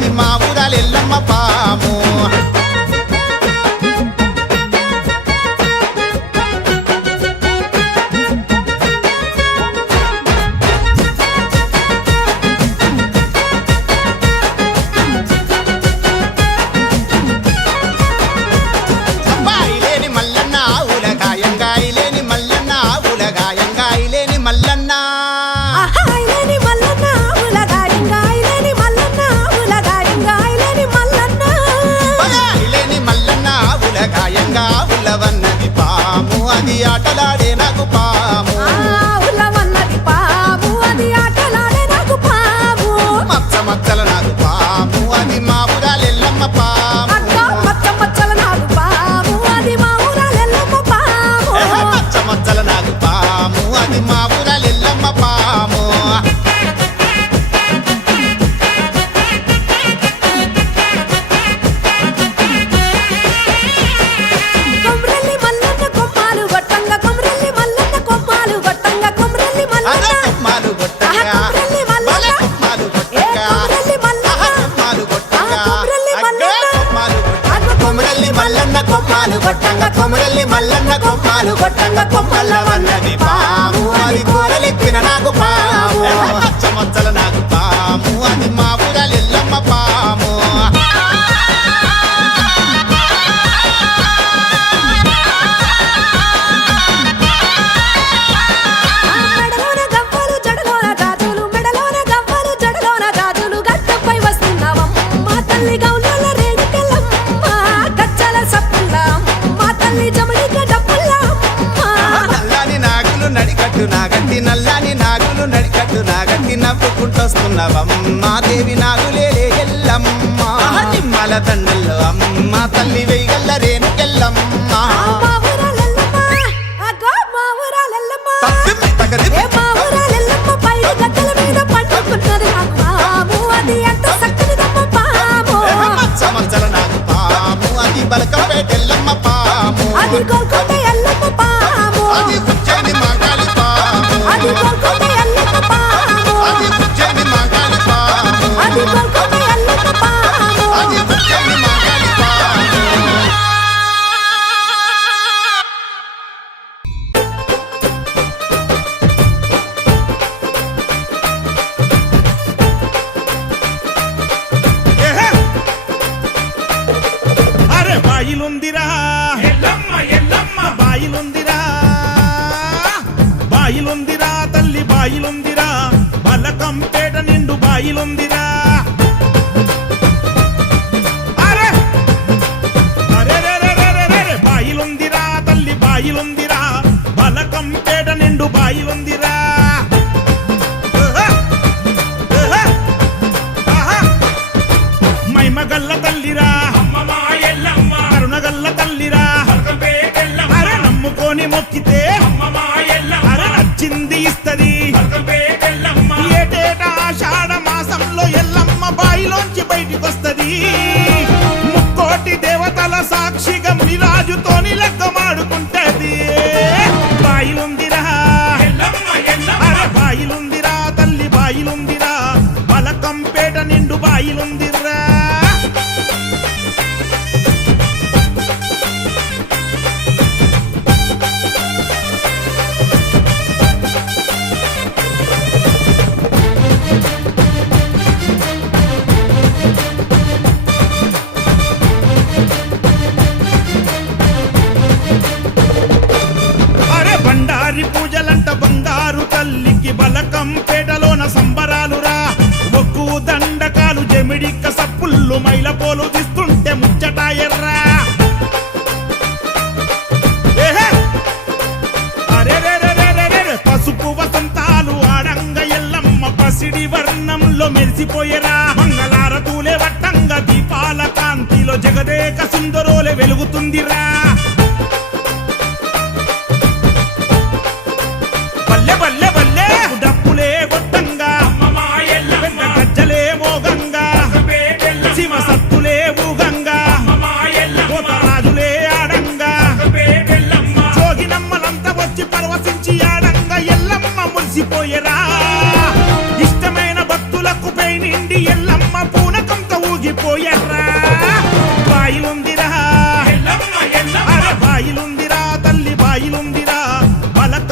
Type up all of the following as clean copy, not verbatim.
అది మా ఊరాల ఎల్లమ్మ పాము ఆటలాడే నాకు పాము ఉలవన్నది పాము అది ఆటలాడే నాకు పాము మచ్చ మచ్చల నాకు పాము అది మా ఊరాల ఎల్లమ్మ పాము మచ్చ మచ్చల నాకు పాము అది మా ఊరాల ఎల్లమ్మ పాము మచ్చ మచ్చల నాకు పాము అది మా ఊరాల ఎల్లమ్మ పాము కొమరల్లి మల్లన్న కొమ్మాలు కొట్టంగా కొమ్మల్ల వన్నది పాము అది కూరలెత్తిన నాకు పాము మచ్చ మచ్చల నాకు పాము అది మా ఊరాల ఎల్లమ్మ పాము మెడలోన గవ్వలు జడలోన గాజులు మెడలోన గవ్వలు జడలోన గాజులు గద్దపై వస్తున్నావమ్మ తల్లి గౌనల రేణుకెళ్ళమ్మ గచ్చల సప్పుల్లమ్మ తల్లి జమడిక డప్పుల్లమ్మ నల్లాని నాగులు నడికట్టు నాగట్టి నల్లాని నాగులు నడికట్టు నాగట్టి నవ్వుకుంటొస్తున్నావమ్మ దేవి నాగులేలే ఎల్లమ్మ నిమ్మల దండల్లో అమ్మ తల్లి వెయ్యల్ల రేణుకెళ్ళమ్మ మా ఊరాలెల్లమ్మ అగో మా ఊరాలెల్లమ్మ ఏ మా ఊరాలెల్లమ్మ పైడి గద్దల మీద పండుకున్నది పాము అది ఎంత చక్కనిదమ్మ పాము మచ్చ మచ్చల నాకు పాము అది బలకపేట ఎల్లమ్మ పాము అది గోల్కొండ ఎల్లమ్మ పాము అది కుచ్చేని మాగాలి పాము అది గోల్కొండ ఎల్లమ్మ పాము అది కుచ్చేని మాగాలి పాము అది గోల్కొండ ఎల్లమ్మ పాము అది కుచ్చేని మాగాలి పాము అరే బాయిలుందిరా ఎల్లమ్మ ఎల్లమ్మ బాయిలుందిరా బాయిలుందిరా తల్లి బాయిలుందిరా బలకంపేట నిండు బాయిలుందిరా అరే అరే బాయిలుందిరా తల్లి బాయిలుందిరా బలకంపేట నిండు బాయిలుందిరా మైమగల్ల తల్లిరా కరుణగల్ల తల్లిరా అరే నమ్ముకొని మొక్కితే అరే నచ్చింది ఇస్తది ఏటేటా ఆషాఢ మాసంలో ఎల్లమ్మ బాయిలోంచి బయటికొస్తది ముక్కోటి దేవతల సాక్షిగా మునిరాజుతోని లెక్కమాడుకుంటది బాయిలుందిరా అరే బాయిలుందిరా తల్లి బాయిలుందిరా బలకంపేట నిండు బాయిలుందిరా అరే బండారి పూజలంట బంగారు తల్లికి బలకంపేటలోన సంబరాలురా ఒక్కు దండకాలు జమిడిక్క సప్పుళ్ళు మైలపోలు తీస్తుంటే ముచ్చటాయర్రా అరే పసుపు వసంతాలు ఆడంగ ఎల్లమ్మ పసిడి వర్ణంలో మెరిసిపోయేరా మంగళారతూలే వట్టంగా దీపాల కాంతిలో జగదేక సుందరోలే వెలుగుతుందిరా బల్లె బల్లె బల్లె డప్పులే గొట్టంగా పెద్ద గజ్జలే మోగంగా సీమ సత్తులే ఊగంగా కోతరాజులే ఆడంగా జోగినమ్మలంతా వచ్చి పరవశించి ఆడంగా ఎల్లమ్మ మురిసిపోయేరా ఇష్టమైన భక్తులకు పై నిండి ఎల్లమ్మ పూనకంతో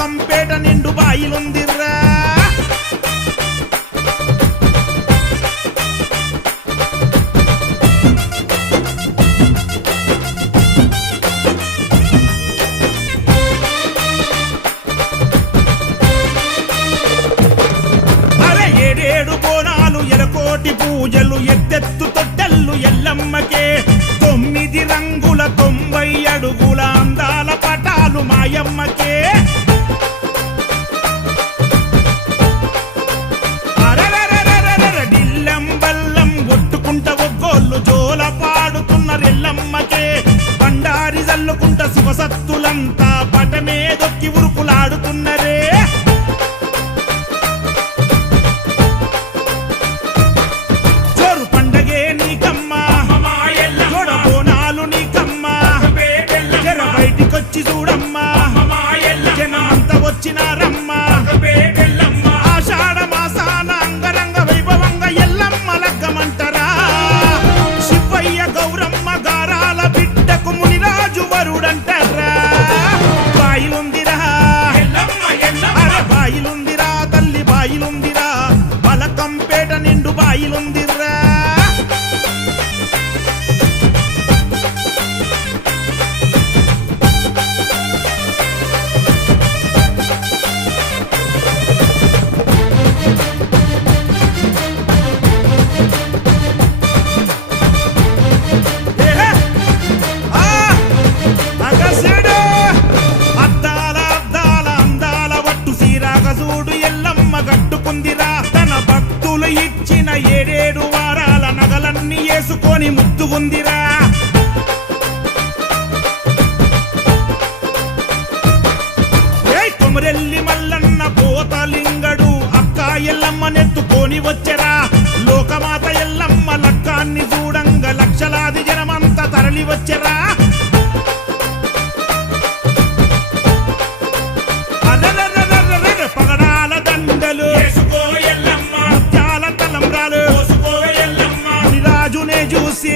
బలకంపేట నిండు బాయిలుందిర్రా ఏడేడు బోనాలు ఎలకోటి పూజలు ఎత్తెత్తు తొట్టెల్లు ఎల్లమ్మకే 9 రంగుల 90 అడుగుల అందాల పటాలు మాయమ్మకే డిల్లం బల్లం కొట్టుకుంట ఒగ్గోళ్ళు జోల పాడుతున్న రెల్లమ్మకే బండారి జల్లుకుంట శివసత్తులంతా పటమే దొక్కి ఉరుకులాడుతున్నరే వచ్చి చూడమ్మా జనమంతా వచ్చినారమ్మా ఆషాఢ మాసాన అంగరంగ వైభవంగా ఎల్లమ్మ లగ్గమంటరా శివయ్య గౌరమ్మ గారాల బిడ్డకు మునిరాజు వరుడంటారా బాయిలుందిరా అరే బాయిలుందిరా తల్లి బాయిలుందిరా బలకంపేట నిండు బాయిలుందిరా తన భక్తులు ఇచ్చిన 7 వారాల నగలన్నీ వేసుకొని ముద్దుగుందిరా కొమరెల్లి మల్లన్న పోతలింగడు అక్క ఎల్లమ్మ నెత్తుకొని వచ్చరా లోకమాత ఎల్లమ్మ లక్కాన్ని చూడంగ లక్షలాది జనమంతా తరలి వచ్చరా పగడాల దండలు ముత్యాల తలంబ్రాలు రాజునే చూసి